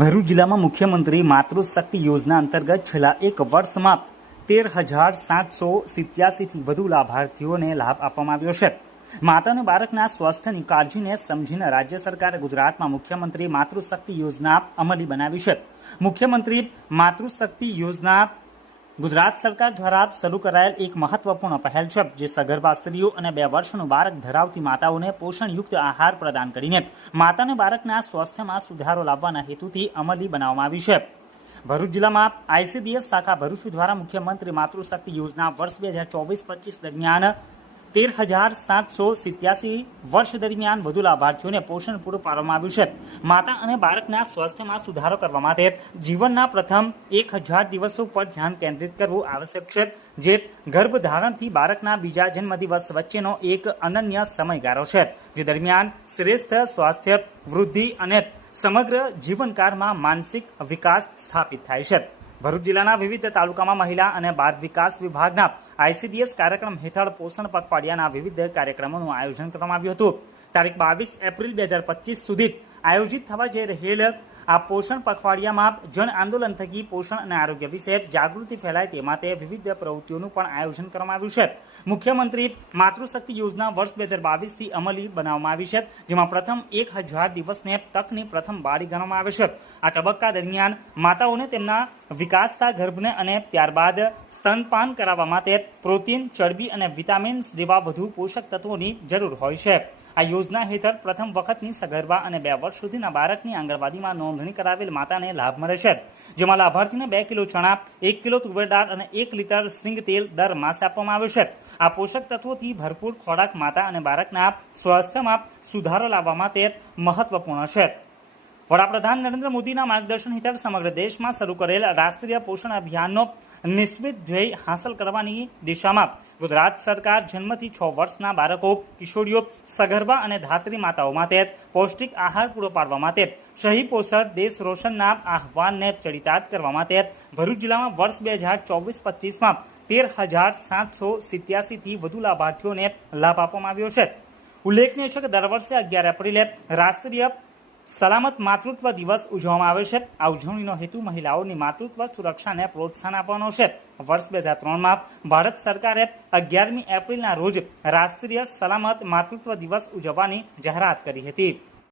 ભરૂચ જિલ્લામાં મુખ્યમંત્રી માતૃશક્તિ યોજના અંતર્ગત છેલ્લા એક વર્ષમાં 13,787થી વધુ લાભાર્થીઓને લાભ આપવામાં આવ્યો છે। માતા અને બાળકના સ્વાસ્થ્યની કાળજીને સમજીને રાજ્ય સરકારે ગુજરાતમાં મુખ્યમંત્રી માતૃશક્તિ યોજના અમલી બનાવી છે। મુખ્યમંત્રી માતૃશક્તિ યોજના ગુજરાત સરકાર દ્વારા શરૂ કરાયેલ એક મહત્વપૂર્ણ પહેલ છે, જે સગર્ભા સ્ત્રીઓ અને 2 વર્ષનું બાળક ધરાવતી માતાઓને પોષણયુક્ત આહાર પ્રદાન કરીને માતા અને બાળકના સ્વાસ્થ્યમાં સુધારો લાવવાના હેતુથી અમલી બનાવવામાં આવી છે। ભરૂચ જિલ્લામાં ICDS શાખા ભરૂચ દ્વારા મુખ્યમંત્રી માતૃશક્તિ યોજના વર્ષ 2024-25 દરમિયાન 13,787 વર્ષ દરમિયાન વધુ લાભાર્થીઓને પોષણ પૂરું પાડવામાં આવ્યું છે। માતા અને બાળકના સ્વાસ્થ્યમાં સુધારો કરવા માટે જીવનના પ્રથમ 1000 દિવસો પર ધ્યાન કેન્દ્રિત કરવું આવશ્યક છે, જે ગર્ભધારણથી બાળકના બીજા જન્મદિવસ વચ્ચેનો એક અનન્ય સમયગાળો છે, જે દરમિયાન શ્રેષ્ઠ સ્વાસ્થ્ય, વૃદ્ધિ અને સમગ્ર જીવનકાળમાં માનસિક વિકાસ સ્થાપિત થાય છે। ભરૂચ જિલ્લાના વિવિધ તાલુકામાં મહિલા અને બાળ વિકાસ વિભાગના ICDS કાર્યક્રમ હેઠળ પોષણ પખવાડિયાના વિવિધ કાર્યક્રમોનું આયોજન કરવામાં આવ્યું હતું। તારીખ 22 એપ્રિલ 2025 સુધી આયોજિત થવા જઈ રહેલ આ પોષણ પખવાડિયામાં જન આંદોલન થકી પોષણ અને આરોગ્ય વિશે જાગૃતિ ફેલાય તે માટે વિવિધ પ્રવૃત્તિઓનું પણ આયોજન કરવામાં આવ્યું છે। મુખ્યમંત્રી માતૃશક્તિ યોજના વર્ષ 2022થી અમલી બનાવવામાં આવી છે, જેમાં પ્રથમ 1000 દિવસને તકની પ્રથમ બાળી ગણવામાં આવે છે। આ તબક્કા દરમિયાન માતાઓને તેમના વિકાસતા ગર્ભને અને ત્યારબાદ સ્તનપાન કરાવવા માટે પ્રોટીન, ચરબી અને વિટામિન્સ જેવા વધુ પોષક તત્વોની જરૂર હોય છે। આ યોજના હેઠળ પ્રથમ વખતની સગર્ભા અને 2 વર્ષ સુધીના બાળકની આંગણવાડીમાં નોંધણી કરાવેલ માતાને લાભ મળે છે, જેમાં લાભાર્થીને 2 કિલો ચણા, 1 કિલો તુવેર દાળ અને 1 લીટર સિંગ તેલ દર માસે આપવામાં આવે છે। આ પોષક તત્વોથી ભરપૂર ખોરાક માતા અને બાળકના સ્વાસ્થ્યમાં સુધારો લાવવા માટે મહત્વપૂર્ણ છે। વડાપ્રધાન નરેન્દ્ર મોદીના માર્ગદર્શન હેઠળ સમગ્ર દેશમાં શરૂ કરેલ રાષ્ટ્રીય પોષણ અભિયાનનો નિશ્ચિત ધ્યેય હાંસલ કરવાની દિશામાં ગુજરાત સરકાર જન્મથી 6 વર્ષના બાળકો, કિશોરીઓ, સગર્ભા અને ધાત્રી માતાઓ માટે પૌષ્ટિક આહાર પૂરો પાડવા માટે સહી પોષણ દેશ રોશનના આહ્વાનને ચરિતાર્થ કરવા માટે ભરૂચ જિલ્લામાં વર્ષ 2024-25માં 13,787થી વધુ લાભાર્થીઓને લાભ આપવામાં આવ્યો છે। ઉલ્લેખનીય છે કે દર વર્ષે 11 એપ્રિલે રાષ્ટ્રીય સલામત માતૃત્વ દિવસ ઉજવવામાં આવે છે। આ ઉજવણીનો હેતુ મહિલાઓની માતૃત્વ સુરક્ષાને પ્રોત્સાહન આપવાનો છે। વર્ષ 2003માં ભારત સરકારે 11મી એપ્રિલના રોજ રાષ્ટ્રીય સલામત માતૃત્વ દિવસ ઉજવવાની જાહેરાત કરી હતી।